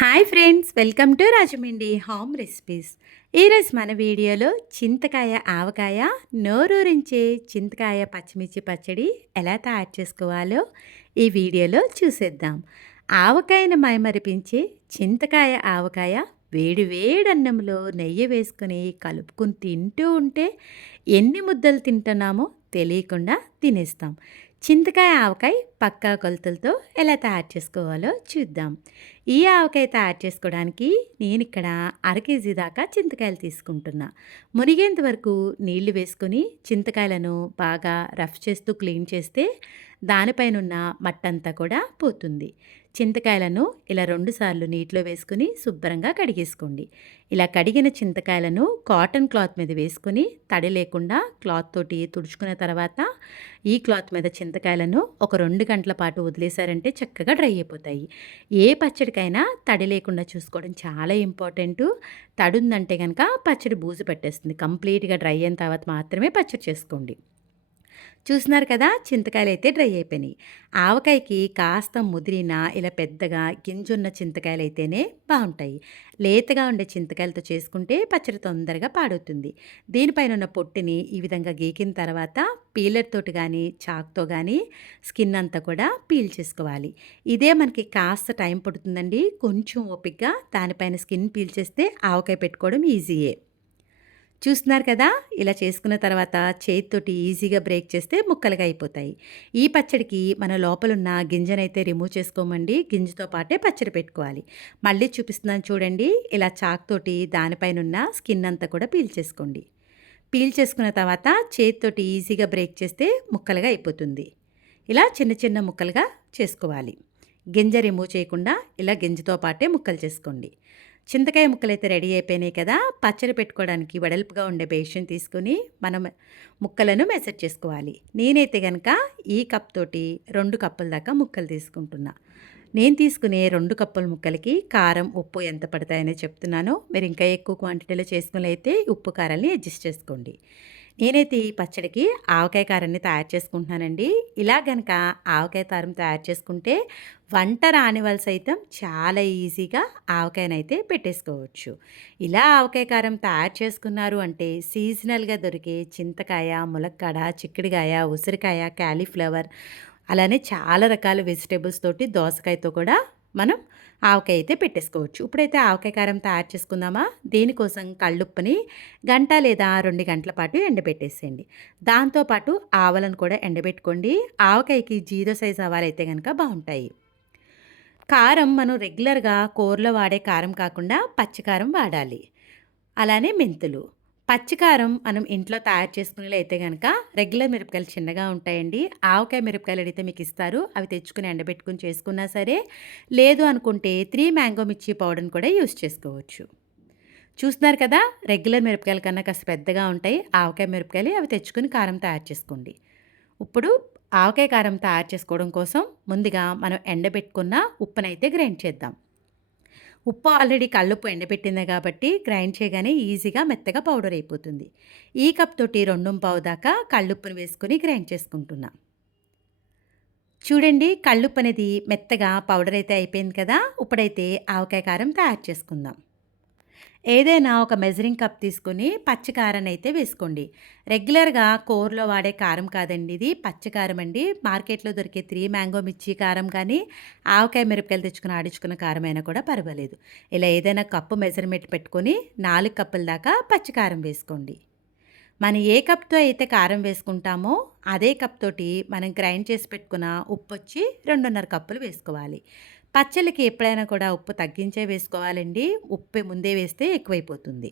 Hi friends, welcome to Rajahmundry home recipes. ఈరోజు మన వీడియోలో చింతకాయ ఆవకాయ, నోరూరించే చింతకాయ పచ్చిమిర్చి పచ్చడి ఎలా తయారు చేసుకోవాలో ఈ వీడియోలో చూసేద్దాం. ఆవకాయను మైమరిపించే చింతకాయ ఆవకాయ వేడి వేడి అన్నంలో నెయ్యి వేసుకొని కలుపుకుని తింటూ ఉంటే ఎన్ని ముద్దలు తింటున్నామో తెలియకుండా తినేస్తాం. చింతకాయ ఆవకాయ పక్కా కొలతలతో ఎలా తయారు చేసుకోవాలో చూద్దాం. ఈ ఆవకాయ తయారు చేసుకోవడానికి నేను ఇక్కడ అర కేజీ దాకా చింతకాయలు తీసుకుంటున్నా. మునిగేంత వరకు నీళ్లు వేసుకొని చింతకాయలను బాగా రఫ్ చేస్తూ క్లీన్ చేస్తే దానిపైన ఉన్న మట్టంతా కూడా పోతుంది. చింతకాయలను ఇలా 2 సార్లు నీటిలో వేసుకుని శుభ్రంగా కడిగేసుకోండి. ఇలా కడిగిన చింతకాయలను కాటన్ క్లాత్ మీద వేసుకొని తడి లేకుండా క్లాత్ తోటి తుడుచుకున్న తర్వాత ఈ క్లాత్ మీద చింతకాయలను ఒక 2 గంటల పాటు వదిలేశారంటే చక్కగా డ్రై అయిపోతాయి. ఏ పచ్చడికైనా తడి లేకుండా చూసుకోవడం చాలా ఇంపార్టెంటు. తడి ఉందంటే కనుక పచ్చడి బూజు పెట్టేస్తుంది. కంప్లీట్గా డ్రై అయిన తర్వాత మాత్రమే పచ్చడి చేసుకోండి. చూస్తున్నారు కదా, చింతకాయలు అయితే డ్రై అయిపోయినాయి. ఆవకాయకి కాస్త ముదిరిన ఇలా పెద్దగా గింజున్న చింతకాయలు అయితేనే బాగుంటాయి. లేతగా ఉండే చింతకాయలతో చేసుకుంటే పచ్చడి తొందరగా పాడవుతుంది. దీనిపైన ఉన్న పొట్టుని ఈ విధంగా గీకిన తర్వాత పీలర్ తోటి కానీ చాక్తో కానీ స్కిన్ అంతా కూడా పీల్ చేసుకోవాలి. ఇదే మనకి కాస్త టైం పడుతుందండి. కొంచెం ఓపికగా దానిపైన స్కిన్ పీల్ చేస్తే ఆవకాయ పెట్టుకోవడం ఈజీయే. చూస్తున్నారు కదా, ఇలా చేసుకున్న తర్వాత చేతితోటి ఈజీగా బ్రేక్ చేస్తే ముక్కలుగా అయిపోతాయి. ఈ పచ్చడికి మన లోపలున్న గింజనైతే రిమూవ్ చేసుకోమండి. గింజతో పాటే పచ్చడి పెట్టుకోవాలి. మళ్ళీ చూపిస్తున్నాను చూడండి. ఇలా చాక్ తోటి దానిపైన స్కిన్ అంతా కూడా పీల్ చేసుకోండి. పీల్ చేసుకున్న తర్వాత చేతితోటి ఈజీగా బ్రేక్ చేస్తే ముక్కలుగా అయిపోతుంది. ఇలా చిన్న చిన్న ముక్కలుగా చేసుకోవాలి. గింజ రిమూవ్ చేయకుండా ఇలా గింజతో పాటే ముక్కలు చేసుకోండి. చింతకాయ ముక్కలైతే రెడీ అయిపోయినాయి కదా. పచ్చడి పెట్టుకోవడానికి వెడల్పుగా ఉండే బేషన్ తీసుకొని మనం ముక్కలను మెజర్ చేసుకోవాలి. నేనైతే కనుక ఈ కప్ తోటి 2 కప్పుల దాకా ముక్కలు తీసుకుంటున్నా. నేను తీసుకునే 2 కప్పుల ముక్కలకి కారం ఉప్పు ఎంత పడతాయనే చెప్తున్నాను. మీరు ఇంకా ఎక్కువ క్వాంటిటీలో చేసుకుని అయితే ఉప్పు కారాన్ని అడ్జస్ట్ చేసుకోండి. నేనైతే ఈ పచ్చడికి ఆవకాయ కారాన్ని తయారు చేసుకుంటున్నానండి. ఇలా గనక ఆవకాయ కారం తయారు చేసుకుంటే వంట రాని వాళ్ళు సైతం చాలా ఈజీగా ఆవకాయనైతే పెట్టేసుకోవచ్చు. ఇలా ఆవకాయ కారం తయారు చేసుకున్నారు అంటే సీజనల్గా దొరికే చింతకాయ, ములక్కాడ, చిక్కుడుకాయ, ఉసిరికాయ, క్యాలీఫ్లవర్ అలానే చాలా రకాల వెజిటేబుల్స్ తోటి దోసకాయతో కూడా మనం ఆవకాయ అయితే పెట్టేసుకోవచ్చు. ఇప్పుడైతే ఆవకాయ కారం తయారు చేసుకుందామా. దీనికోసం కళ్ళుప్పుని గంట లేదా 2 గంటల పాటు ఎండబెట్టేసేయండి. దాంతోపాటు ఆవాలను కూడా ఎండబెట్టుకోండి. ఆవకాయకి 0 సైజ్ ఆవాలైతే కనుక బాగుంటాయి. కారం మనం రెగ్యులర్గా కూరలో వాడే కారం కాకుండా పచ్చికారం వాడాలి. అలానే మెంతులు. పచ్చికారం మనం ఇంట్లో తయారు చేసుకునేలా అయితే కనుక రెగ్యులర్ మిరపకాయలు చిన్నగా ఉంటాయండి. ఆవకాయ మిరపకాయలు అడిగితే మీకు ఇస్తారు. అవి తెచ్చుకుని ఎండబెట్టుకుని చేసుకున్నా సరే, లేదు అనుకుంటే 3 మ్యాంగో మిర్చి పౌడర్ని కూడా యూస్ చేసుకోవచ్చు. చూస్తున్నారు కదా, రెగ్యులర్ మిరపకాయల కన్నా కాస్త పెద్దగా ఉంటాయి ఆవకాయ మిరపకాయలు. అవి తెచ్చుకుని కారం తయారు చేసుకోండి. ఇప్పుడు ఆవకాయ కారం తయారు చేసుకోవడం కోసం ముందుగా మనం ఎండబెట్టుకున్న ఉప్పునైతే గ్రైండ్ చేద్దాం. ఉప్పు ఆల్రెడీ కల్లుప్పు ఎండబెట్టిందే కాబట్టి గ్రైండ్ చేయగానే ఈజీగా మెత్తగా పౌడర్ అయిపోతుంది. ఈ కప్ తోటి 2 దాకా కల్లుప్పుని వేసుకొని గ్రైండ్ చేసుకుంటున్నా. చూడండి, కల్లుప్పు అనేది మెత్తగా పౌడర్ అయితే అయిపోయింది కదా. ఇప్పుడైతే ఆవకాయ కారం తయారు చేసుకుందాం. ఏదైనా ఒక మెజరింగ్ కప్ తీసుకొని పచ్చి కారాన్ని అయితే వేసుకోండి. రెగ్యులర్గా కూరలో వాడే కారం కాదండి, ఇది పచ్చి కారం అండి. మార్కెట్లో దొరికే 3 మ్యాంగో మిర్చి కారం కానీ ఆవకాయ మిరపకాయలు తెచ్చుకుని ఆడించుకున్న కారం అయినా కూడా పర్వాలేదు. ఇలా ఏదైనా కప్పు మెజర్మెంట్ పెట్టుకొని 4 కప్పుల దాకా పచ్చి కారం వేసుకోండి. మనం ఏ కప్తో అయితే కారం వేసుకుంటామో అదే కప్ తోటి మనం గ్రైండ్ చేసి పెట్టుకున్న ఉప్పు వచ్చి 2.5 కప్పులు వేసుకోవాలి. పచ్చళ్ళకి ఎప్పుడైనా కూడా ఉప్పు తగ్గించే వేసుకోవాలండి. ఉప్పు ముందే వేస్తే ఎక్కువైపోతుంది.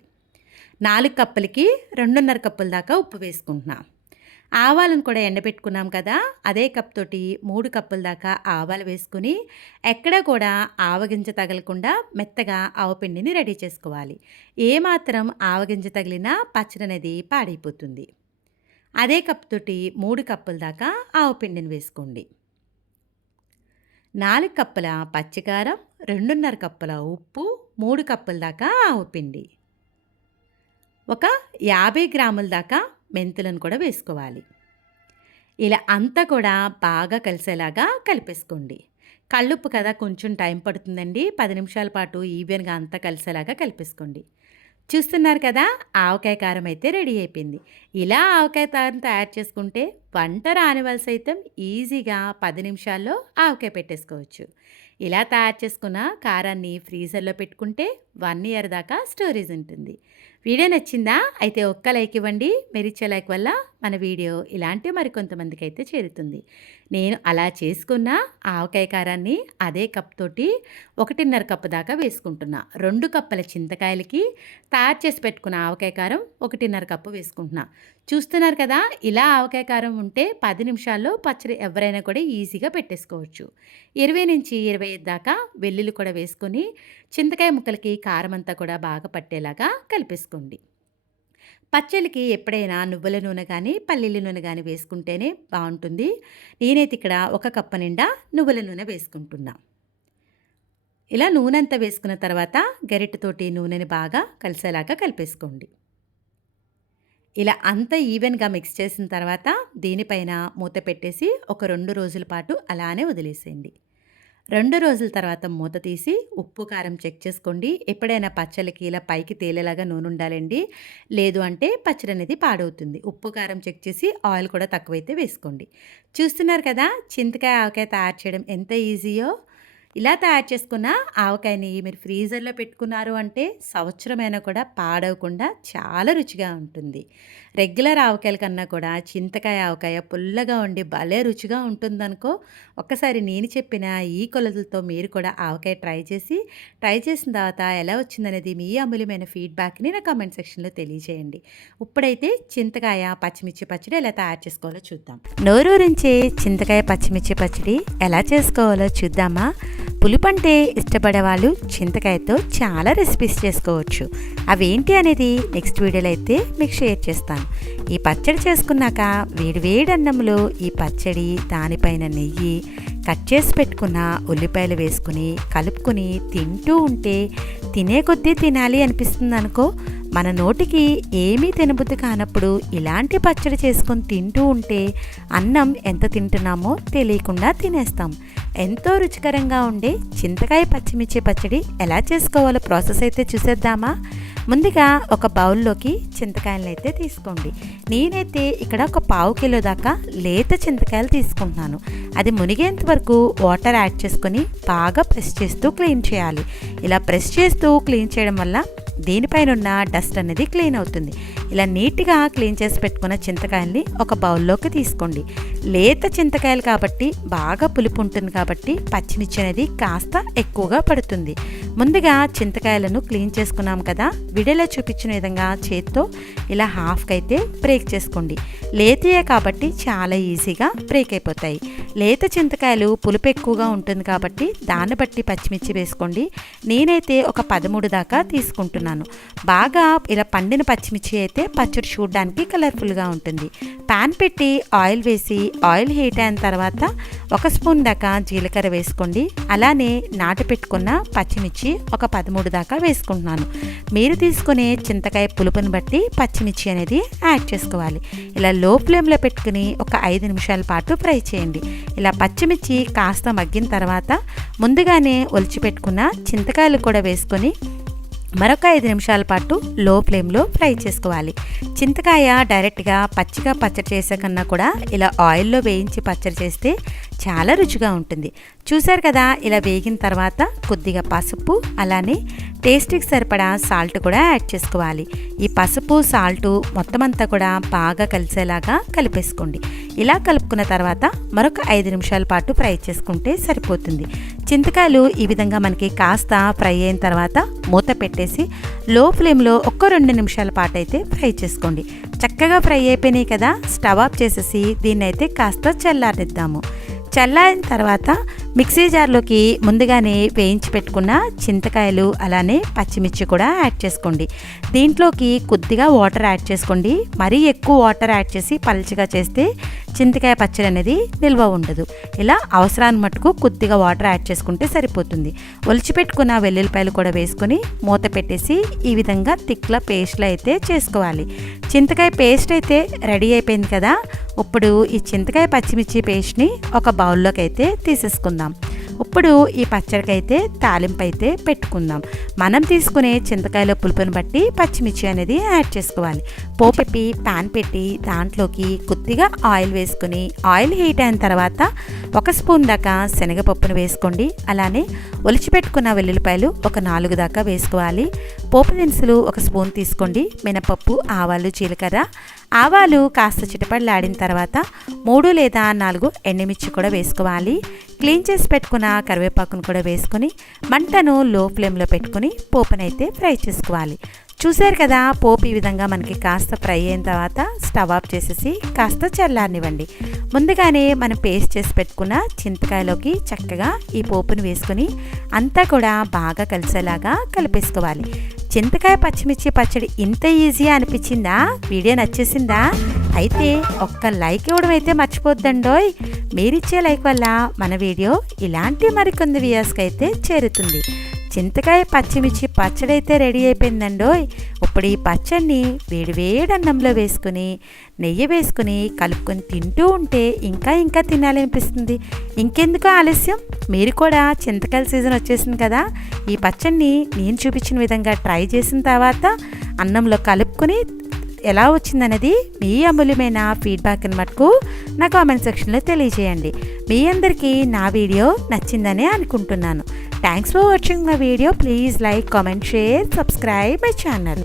4 కప్పులకి 2.5 కప్పుల దాకా ఉప్పు వేసుకుంటున్నా. ఆవాలను కూడా ఎండబెట్టుకున్నాం కదా, అదే కప్ తోటి 3 కప్పుల దాకా ఆవాలు వేసుకుని ఎక్కడ కూడా ఆవగింజ తగలకుండా మెత్తగా ఆవపిండిని రెడీ చేసుకోవాలి. ఏమాత్రం ఆవగింజ తగిలినా పచ్చడి అనేది పాడైపోతుంది. అదే కప్ తోటి 3 కప్పుల దాకా ఆవపిండిని వేసుకోండి. 4 కప్పుల పచ్చికారం, 2.5 కప్పుల ఉప్పు, 3 కప్పుల దాకా ఆవపిండి, ఒక 50 గ్రాముల దాకా మెంతులను కూడా వేసుకోవాలి. ఇలా అంతా కూడా బాగా కలిసేలాగా కలిపేసుకోండి. కల్లుప్పు కదా కొంచెం టైం పడుతుందండి. 10 నిమిషాల పాటు ఈవెన్‌గా అంతా కలిసేలాగా కలిపేసుకోండి. చూస్తున్నారు కదా! ఆవకాయ కారం అయితే రెడీ అయిపోయింది. ఇలా ఆవకాయ కారం తయారు చేసుకుంటే వంట రాని వాళ్ళు సైతం ఈజీగా 10 నిమిషాల్లో ఆవకాయ పెట్టేసుకోవచ్చు. ఇలా తయారు చేసుకున్న కారాన్ని ఫ్రీజర్‌లో పెట్టుకుంటే 1 ఇయర్ దాకా స్టోరేజ్ ఉంటుంది. వీడియో నచ్చిందా? అయితే ఒక్క లైక్ ఇవ్వండి. మీరిచ్చే లైక్ వల్ల మన వీడియో ఇలాంటి మరికొంతమందికైతే చేరుతుంది. నేను అలా చేసుకున్న ఆవకాయ కారాన్ని అదే కప్ తోటి 1.5 కప్పు దాకా వేసుకుంటున్నా. 2 కప్పుల చింతకాయలకి తయారు చేసి పెట్టుకున్న ఆవకాయ కారం 1.5 కప్పు వేసుకుంటున్నా. చూస్తున్నారు కదా! ఇలా ఆవకాయ కారం ఉంటే 10 నిమిషాల్లో పచ్చడి ఎవరైనా కూడా ఈజీగా పెట్టేసుకోవచ్చు. 20-25 దాకా వెల్లుల్లి కూడా వేసుకొని చింతకాయ ముక్కలకి కారం అంతా కూడా బాగా పట్టేలాగా కలిపేసుకోండి. పచ్చళ్ళకి ఎప్పుడైనా నువ్వుల నూనె కానీ, పల్లీల నూనె గానీ వేసుకుంటేనే బావుంటుంది. నేనైతే ఇక్కడ ఒక కప్పు నిండా నువ్వుల నూనె వేసుకుంటున్నా. ఇలా నూనె అంతా వేసుకున్న తర్వాత గరిటెతోటి నూనెని బాగా కలిసేలాగా కలిపేసుకోండి. ఇలా అంతా ఈవెన్‌గా మిక్స్ చేసిన తర్వాత దీనిపైన మూత పెట్టేసి ఒక 2 రోజుల పాటు అలానే వదిలేసేయండి. 2 రోజుల తర్వాత మూత తీసి ఉప్పు, కారం చెక్ చేసుకోండి. ఎప్పుడైనా పచ్చళ్ళకి ఇలా పైకి తేలేలాగా నూనె ఉండాలండి. లేదు అంటే పచ్చడి అనేది పాడవుతుంది. ఉప్పు, కారం చెక్ చేసి ఆయిల్ కూడా తక్కువైతే వేసుకోండి. చూస్తున్నారు కదా! చింతకాయ, ఆవకాయ తయారు చేయడం ఎంత ఈజీయో. ఇలా తయారు చేసుకున్న ఆవకాయని మీరు ఫ్రీజర్‌లో పెట్టుకున్నారు అంటే సంవత్సరమైనా కూడా పాడవకుండా చాలా రుచిగా ఉంటుంది. రెగ్యులర్ ఆవకాయల కన్నా కూడా చింతకాయ ఆవకాయ పుల్లగా ఉండి భలే రుచిగా ఉంటుందనుకో. ఒక్కసారి నేను చెప్పిన ఈ కొలతలతో మీరు కూడా ఆవకాయ ట్రై చేసిన తర్వాత ఎలా వచ్చిందనేది మీ అమూల్యమైన ఫీడ్‌బ్యాక్‌ని నా కామెంట్ సెక్షన్‌లో తెలియజేయండి. ఇప్పుడైతే చింతకాయ, పచ్చిమిర్చి పచ్చడి ఎలా తయారు చేసుకోవాలో చూద్దాం. నోరూరించే చింతకాయ పచ్చిమిర్చి పచ్చడి ఎలా చేసుకోవాలో చూద్దామా? పులుపంటే ఇష్టపడే వాళ్ళు చింతకాయతో చాలా రెసిపీస్ చేసుకోవచ్చు. అవేంటి అనేది నెక్స్ట్ వీడియోలో అయితే మీకు షేర్ చేస్తాను. ఈ పచ్చడి చేసుకున్నాక వేడి అన్నంలో ఈ పచ్చడి, దానిపైన నెయ్యి, కట్ చేసి పెట్టుకున్న ఉల్లిపాయలు వేసుకుని కలుపుకొని తింటూ ఉంటే తినే కొద్దీ తినాలి అనిపిస్తుంది అనుకో. మన నోటికి ఏమీ తినబుద్ధి కానప్పుడు ఇలాంటి పచ్చడి చేసుకొని తింటూ ఉంటే అన్నం ఎంత తింటున్నామో తెలియకుండా తినేస్తాం. ఎంతో రుచికరంగా ఉండే చింతకాయ పచ్చిమిర్చి పచ్చడి ఎలా చేసుకోవాలో ప్రాసెస్ అయితే చూసేద్దామా? ముందుగా ఒక బౌల్లోకి చింతకాయలను అయితే తీసుకోండి. నేనైతే ఇక్కడ ఒక 1/2 కిలో దాకా లేత చింతకాయలు తీసుకుంటున్నాను. అది మునిగేంత వరకు వాటర్ యాడ్ చేసుకొని బాగా ప్రెస్ చేస్తూ క్లీన్ చేయాలి. ఇలా ప్రెస్ చేస్తూ క్లీన్ చేయడం వల్ల దీనిపైన ఉన్న డస్ట్ అనేది క్లీన్ అవుతుంది. ఇలా నీట్గా క్లీన్ చేసి పెట్టుకున్న చింతకాయల్ని ఒక బౌల్లోకి తీసుకోండి. లేత చింతకాయలు కాబట్టి బాగా పులుపు ఉంటుంది కాబట్టి పచ్చిమిర్చి అనేది కాస్త ఎక్కువగా పడుతుంది. ముందుగా చింతకాయలను క్లీన్ చేసుకున్నాం కదా, వీడియోలో చూపించిన విధంగా చేత్తో ఇలా హాఫ్కి అయితే బ్రేక్ చేసుకోండి. లేతయే కాబట్టి చాలా ఈజీగా బ్రేక్ అయిపోతాయి. లేత చింతకాయలు పులుపు ఎక్కువగా ఉంటుంది కాబట్టి దాన్ని బట్టి పచ్చిమిర్చి వేసుకోండి. నేనైతే ఒక 13 దాకా తీసుకుంటున్నాను. బాగా ఇలా పండిన పచ్చిమిర్చి అయితే పచ్చడి చూడడానికి కలర్ఫుల్గా ఉంటుంది. ప్యాన్ పెట్టి ఆయిల్ వేసి ఆయిల్ హీట్ అయిన తర్వాత 1 స్పూన్ దాకా జీలకర్ర వేసుకోండి. అలానే నాటి పెట్టుకున్న పచ్చిమిర్చి ఒక 13 దాకా వేసుకుంటున్నాను. మీరు తీసుకునే చింతకాయ పులుపుని బట్టి పచ్చిమిర్చి అనేది యాడ్ చేసుకోవాలి. ఇలా లో ఫ్లేమ్లో పెట్టుకుని ఒక 5 నిమిషాల పాటు ఫ్రై చేయండి. ఇలా పచ్చిమిర్చి కాస్త మగ్గిన తర్వాత ముందుగానే ఒలిచిపెట్టుకున్న చింతకాయలు కూడా వేసుకొని మరొక 5 నిమిషాల పాటు లో ఫ్లేమ్లో ఫ్రై చేసుకోవాలి. చింతకాయ డైరెక్ట్గా పచ్చిగా పచ్చడి చేసే కన్నా కూడా ఇలా ఆయిల్లో వేయించి పచ్చడి చేస్తే చాలా రుచిగా ఉంటుంది. చూసారు కదా, ఇలా వేగిన తర్వాత కొద్దిగా పసుపు అలానే టేస్ట్కి సరిపడా సాల్ట్ కూడా యాడ్ చేసుకోవాలి. ఈ పసుపు సాల్ట్ మొత్తం అంతా కూడా బాగా కలిసేలాగా కలిపేసుకోండి. ఇలా కలుపుకున్న తర్వాత మరొక 5 నిమిషాల పాటు ఫ్రై చేసుకుంటే సరిపోతుంది. చింతకాయలు ఈ విధంగా మనకి కాస్త ఫ్రై అయిన తర్వాత మూత పెట్టేసి లో ఫ్లేమ్లో ఒక్క 2 నిమిషాల పాటు అయితే ఫ్రై చేసుకోండి. చక్కగా ఫ్రై అయిపోయినాయి కదా, స్టవ్ ఆఫ్ చేసేసి దీన్ని అయితే కాస్త చల్లారనిద్దాము. చల్లారిన తర్వాత మిక్సీ జార్లోకి ముందుగానే వేయించి పెట్టుకున్న చింతకాయలు అలానే పచ్చిమిర్చి కూడా యాడ్ చేసుకోండి. దీంట్లోకి కొద్దిగా వాటర్ యాడ్ చేసుకోండి. మరీ ఎక్కువ వాటర్ యాడ్ చేసి పల్చగా చేస్తే చింతకాయ పచ్చడి అనేది నిల్వ ఉండదు. ఇలా అవసరాన్ని మటుకు కొద్దిగా వాటర్ యాడ్ చేసుకుంటే సరిపోతుంది. ఒలిచిపెట్టుకున్న వెల్లుల్లిపాయలు కూడా వేసుకొని మూత పెట్టేసి ఈ విధంగా తిక్ల పేస్ట్లో అయితే చేసుకోవాలి. చింతకాయ పేస్ట్ అయితే రెడీ అయిపోయింది కదా. ఇప్పుడు ఈ చింతకాయ పచ్చిమిర్చి పేస్ట్ని ఒక బౌల్లోకి అయితే తీసేసుకుందాం. ఇప్పుడు ఈ పచ్చడికైతే తాలింపు అయితే పెట్టుకుందాం. మనం తీసుకునే చింతకాయల పులుపుని బట్టి పచ్చిమిర్చి అనేది యాడ్ చేసుకోవాలి. పోపు పెట్టి ప్యాన్ పెట్టి దాంట్లోకి కొద్దిగా ఆయిల్ వేసుకుని ఆయిల్ హీట్ అయిన తర్వాత 1 స్పూన్ దాకా శనగపప్పును వేసుకోండి. అలానే ఒలిచిపెట్టుకున్న వెల్లుల్లిపాయలు ఒక 4 దాకా వేసుకోవాలి. పోపు దినుసులు 1 స్పూన్ తీసుకోండి. మినపప్పు, ఆవాలు, జీలకర్ర. ఆవాలు కాస్త చిటపడలాడిన తర్వాత 3 లేదా 4 ఎండుమిర్చి కూడా వేసుకోవాలి. క్లీన్ చేసి పెట్టుకున్న కరివేపాకును కూడా వేసుకొని మంటను లో ఫ్లేమ్లో పెట్టుకుని పోపునైతే ఫ్రై చేసుకోవాలి. చూసారు కదా, పోపు ఈ విధంగా మనకి కాస్త ఫ్రై అయిన తర్వాత స్టవ్ ఆఫ్ చేసేసి కాస్త చల్లారనివ్వండి. ముందుగానే మనం పేస్ట్ చేసి పెట్టుకున్న చింతకాయలోకి చక్కగా ఈ పోపుని వేసుకొని అంతా కూడా బాగా కలిసేలాగా కలిపేసుకోవాలి. చింతకాయ పచ్చిమిర్చి పచ్చడి ఇంత ఈజీ అనిపించిందా? వీడియో నచ్చేసిందా? అయితే ఒక్క లైక్ ఇవ్వడం అయితే మర్చిపోద్దండోయ్. మీరిచ్చే లైక్ వల్ల మన వీడియో ఇలాంటి మరికొన్ని వ్యూయర్స్కి అయితే చేరుతుంది. చింతకాయ పచ్చిమిర్చి పచ్చడి అయితే రెడీ అయిపోయిందండోయ్. ఇప్పుడు ఈ పచ్చడిని వేడి అన్నంలో వేసుకుని నెయ్యి వేసుకుని కలుపుకొని తింటూ ఉంటే ఇంకా తినాలనిపిస్తుంది. ఇంకెందుకు ఆలస్యం, మీరు కూడా చింతకాయల సీజన్ వచ్చేసింది కదా, ఈ పచ్చడిని నేను చూపించిన విధంగా ట్రై చేసిన తర్వాత అన్నంలో కలుపుకొని ఎలా వచ్చిందనేది మీ అమూల్యమైన ఫీడ్బ్యాక్ని మటుకు నా కామెంట్ సెక్షన్లో తెలియజేయండి. మీ అందరికీ నా వీడియో నచ్చిందనే అనుకుంటున్నాను. Thanks for watching my video. Please like, comment, share, subscribe my channel.